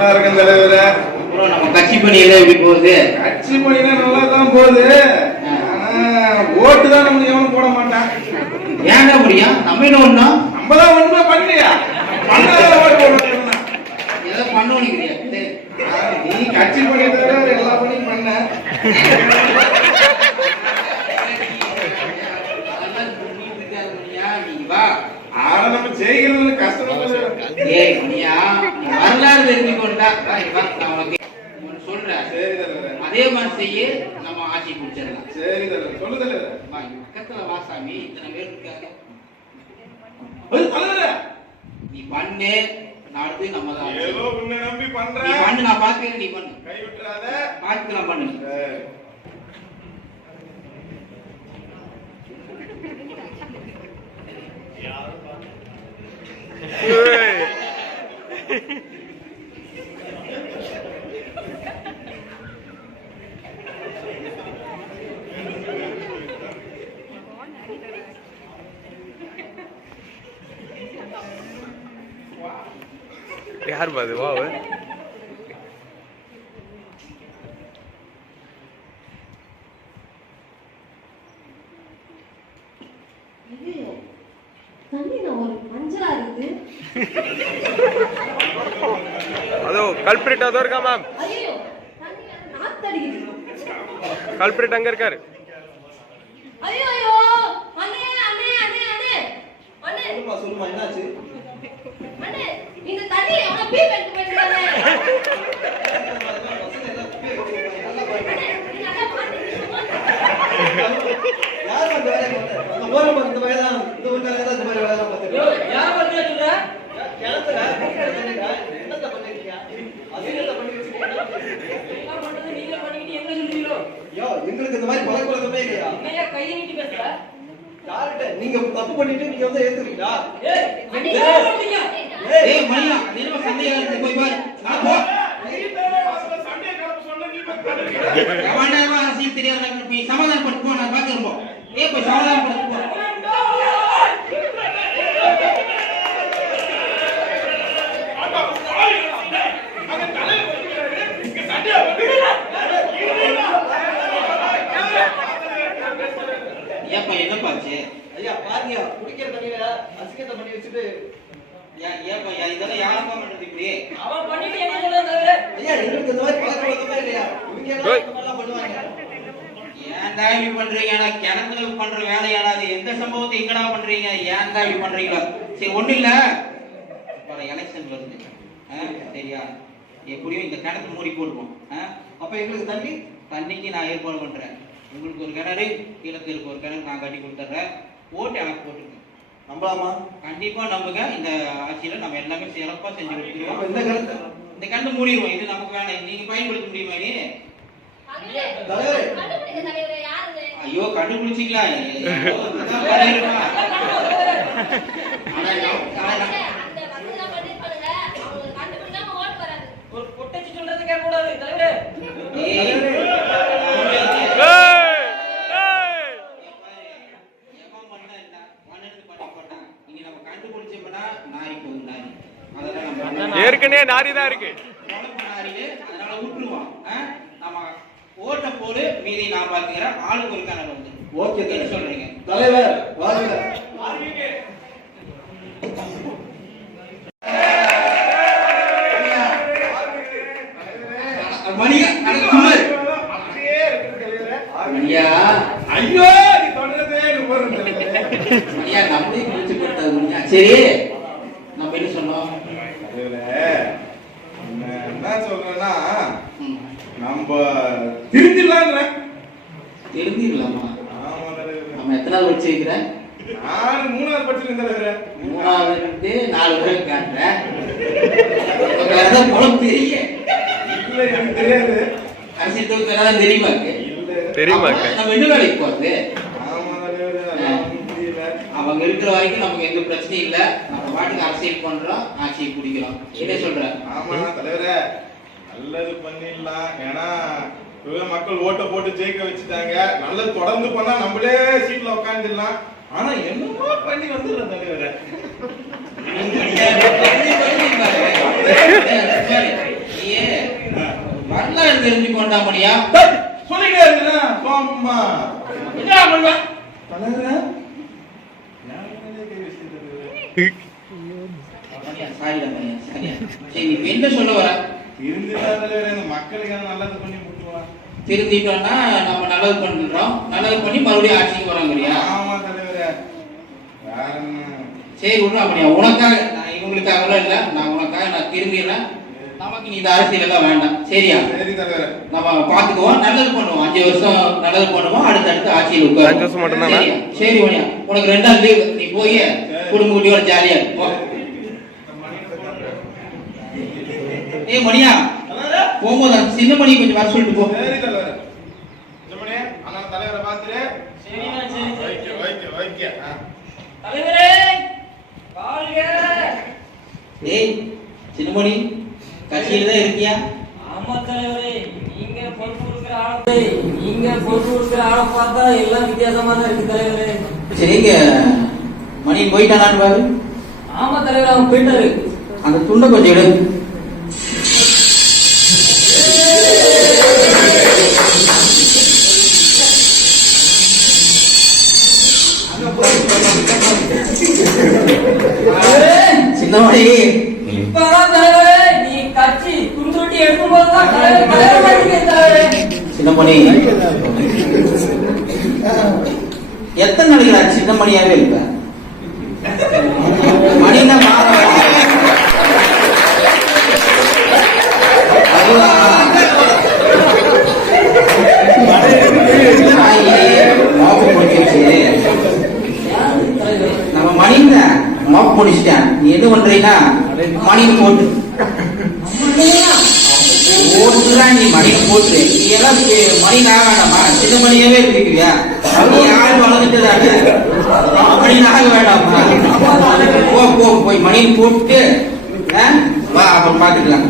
நல்லா இருக்கேன் தலைவரே நம்ம கட்சி பணியெல்லாம் எப்படி போகுது? கட்சி பணினா நல்லா தான் போகுது ஆனா ஓட்டு தான் நமக்கு எவனும் போட மாட்டான். ஏன்டா முடியும் நம்ம என்ன பண்ணோம் நம்ம தான் ஒண்ணுமே பண்ணலையா? பண்ணாத ஓட்டு போடுறோம் ஏதோ பண்ணணும் நீ கட்சி பணி தவிர எல்லா பணியும் பண்ண. ஆனா நம்ம ஜெயிக்கிறது கஷ்டம். ஏய் மணியா வரலாறு தெரிஞ்சுக்கொண்டா வா, நான் உனக்கு சொல்றேன் அதே மாதிரி செய்ய நம்ம ஆட்சி பிடிச்சிடலாம் சரி தலைவரே சொல்லு தலைவரே பக்கத்துல வா சாமி இத்தனை பேர் இருக்காங்க. நீ பண்ணு அடுத்து நம்ம தான். ஏதோ உன்னை நம்பி பண்றேன் பண்ணு நான் பாத்துக்கிறேன் நீ பண்ணு. கை விட்டுறாத பாத்துக்கலாம் பண்ணு சரி. யார் பாது? வா அவ. ஐயையோ, தண்ணியில ஒரு மஞ்சளா இருக்குது. அதோ கல்பிரிட் அதோ இருக்கா மேம் கல்பிரிட் அங்க இருக்காரு. ஐயோ ஐயோ அண்ணே அண்ணே அண்ணே அண்ணே. அண்ணே. சொல்லுமா சொல்லுமா என்னாச்சு? அண்ணே இந்த தண்ணி எவனோ பீ பண்ணிட்டு யார் அந்த வேலையை பார்த்தா? இந்த வேலை தான், இந்த ஒரு வேலை தான், இந்த மாதிரி வேலை தான் பார்த்திருக்கேன். கிணத்துல, கிணத்துல, என்னத்த பண்ணிருக்கீங்க? அது என்னத்த பண்ணி வச்சிருக்கீங்க? ஐயோ, எங்களுக்கு இந்த மாதிரி பழக்கவழக்கமே இல்லையா? யார்கிட்ட? நீங்க தப்பு பண்ணிட்டு நீங்க வந்து ஏய், ஏய் மணியா என்ன சந்தேகம் இருக்கு போய் பாரு. நான் போ. சண்டையை. எவன்டா அரசியல் தெரியாத போய் சமாதானப்பட்டு போ நான் பாத்துக்கிறேன் போ. ஏய் போய் சமாதானப்பட்டு போ. ஐயா, எங்களுக்கு இந்த மாதிரி பழக்கவழக்கமே இல்லையா? இவங்க எல்லாம் இந்த மாதிரிலாம் பண்ணுவாங்க. ஏன்டா இப்படி பண்றீங்க? நான் கிணத்துல பண்ற வேலையாடா அது. எந்த சம்பவத்தை எங்கடா பண்றீங்க? ஏன்டா இப்படி பண்றீங்களா? சரி ஒண்ணு இல்ல. வர எலெக்ஷன் வருது ஆ, சரியா? எப்படியும் இந்த கிணத்து மூடி போடுவோம் ஆ? அப்ப எங்களுக்கு தண்ணி? தண்ணிக்கு நான் ஏற்பாடு பண்றேன். உங்களுக்கு ஒரு கிணறு கீழத்திற்கு ஒரு கிணறு நான் கட்டி கொடுத்துட்றேன். ஓட்டு எனக்கு போட்டுருங்க நம்பலாமா? கண்டிப்பா நம்புங்க. இந்த ஆட்சியில நம்ம எல்லாமே சிறப்பா செஞ்சு அப்ப கொடுத்துருவோம் இந்த கருத்து? இந்த கிணத்து மூடிடுவோம். இது நமக்கு வேணாம். நீங்க பயன்படுத்த முடியுமா நீ ஐயோ கண்டுபிடிச்சிங்களா ஐயோ, இதுதான் பண்ணிருக்கோம். ஆனா நான்- ஆனா அண்ணே, நான்- அந்த வசதிலாம் பண்ணிருப்பானுங்க அவங்க கண்டுபிடிக்காம ஓட்டு வராது ஏய், ஏய், ஏய். எவன் பண்ணா என்ன? பண்ணது பண்ணி போட்டான். இனி நம்ம கண்டுபிடிச்சோம்னா நாய் போகும் நாய். அதெல்லாம் நம்ம ஏற்கனவே நாரி தான் இருக்கு. அதனால? நம்ம ஓட்டை போடு மீதி நான் பாத்துக்கிறேன். ஆளுக்கு ஒரு கணக்கு வந்து. ஓகே. சொல்றீங்க? தலைவர். மணியா ஐயோ நீ தொடர்றதே போதும் தலைவரே. மணியா நம்மளே சரி நம்ம என்ன சொன்னோம்? என்ன- என்ன சொல்றேன்னா நம்ம ஆமா தலைவரே. நம்ம எத்தனாவது வச்சு வைக்கிறேன் நான் மூணாவது படிச்சிருக்கேன் தலைவரே. மூணாவது இருந்து நாலு பேர் காட்டுறேன் குழம்பு தெரியும் இல்ல எனக்கு தெரியாது. அரசியல் தொகுதி தெரியுமா தெரியுமா நம்ம என்ன வேலைக்கு போறது ஆமா தலைவரே அதான் புரியல அவங்க இருக்கிற வரைக்கும் நமக்கு எந்த பிரச்சனையும் இல்ல. நம்ம பாட்டுக்கு அரசியல் பண்றோம் ஆட்சியை பிடிக்கிறோம். என்ன சொல்ற ஆமா தலைவரே. நல்லது பண்ணிடலாம். ஏன்னா மக்கள் ஓட்ட போட்டு ஜெயிக்க வச்சுட்டாங்க. நல்லது தொடர்ந்து பண்ணா நம்மளே சீட்ல உட்காந்துடலாம் ஆனா என்னமோ பண்ணி வந்துடுறோம் தலைவரே. நீங்க பண்ணி- பண்ணி பாரு. சரி. நல்லா தெரிஞ்சுக்கொண்டா மணியா? டேய், சொல்லிட்டே என்ன பண்ணுவேன் தலைவரே என் மேலே கை வச்சுட்டு தலைவரே. மணியா சாரிடா மணியா சாரியா சரி நீ இப்ப என்ன சொல்ல வர மக்களுக்கு நல்லது பண்ணி திருந்திட்டோம்னா நம்ம நல்லது பண்றோம் நல்லது பண்ணி மறுபடியும் ஆட்சிக்கு வரோங்கிறியா ஆமா தலைவரே சரி விட்றா மணியா உனக்காக நான் இவங்களுக்காக இல்ல. நான் உனக்காக நான் திரும்பிடுறேன் நமக்கு நீ இந்த அரசியல் எல்லாம் வேண்டாம். சரியா? சரி தலைவரே நம்ம பாத்துக்குவோம். நல்லது பண்ணுவோம். அஞ்சு வருஷம் நல்லது பண்ணுவோம். அடுத்தடுத்து ஆட்சியில்? சரியா? சரி மணியா உனக்கு ரெண்டு நாள் லீவு நீ போய். குடும்ப குட்டியோட ஜாலியா இருக்கும் ஏ மணியா? போகும்போது அந்த சின்ன மணி கொஞ்சம் வர சொல்லிட்டு போ. தலைவரை தலைவரே ஏய் சின்னமணி கட்சியில தான் இருக்கியா? ஆமா தலைவரே நீங்க பொறுப்பு கொடுக்குற ஆளை நீங்க பொறுப்பு கொடுக்குற ஆளை பார்த்தா எல்லாம் வித்தியாசமா தான் இருக்கு தலைவரே சரிங்க மணி போயிட்டானான்னு பாரு ஆமா தலைவர் அவன் போயிட்டாரு. அந்த துண்டை கொஞ்சம் எடு. சின்னமணி இப்பதான் தலைவரே நீ கட்சி குடுத்துட்டி எடுக்கும் போதுதான் தலைவர் தலைவர் மாட்டீங்க தலைவரே. சின்னமணி எத்தனை நாளைக்கு நான் சின்னமணியாவே இருப்பேன் மணினா மாற நம்ம மணிங்க மாப் முடிச்சிட்டேன் நீ என்ன பண்றீங்கன்னா மணி போட்டு. போட்டுறா நீ மணி போட்டு. நீ எல்லாம் பே- மணி நாக வேண்டாமா சின்ன மணியாவே இருக்கிறியா? நீ ஆள் வளர்ந்துட்டு மணி நாக வேண்டாமா போ போ போய் மணி போட்டு ஆ? வா அப்புறம் பாத்துக்கலாம்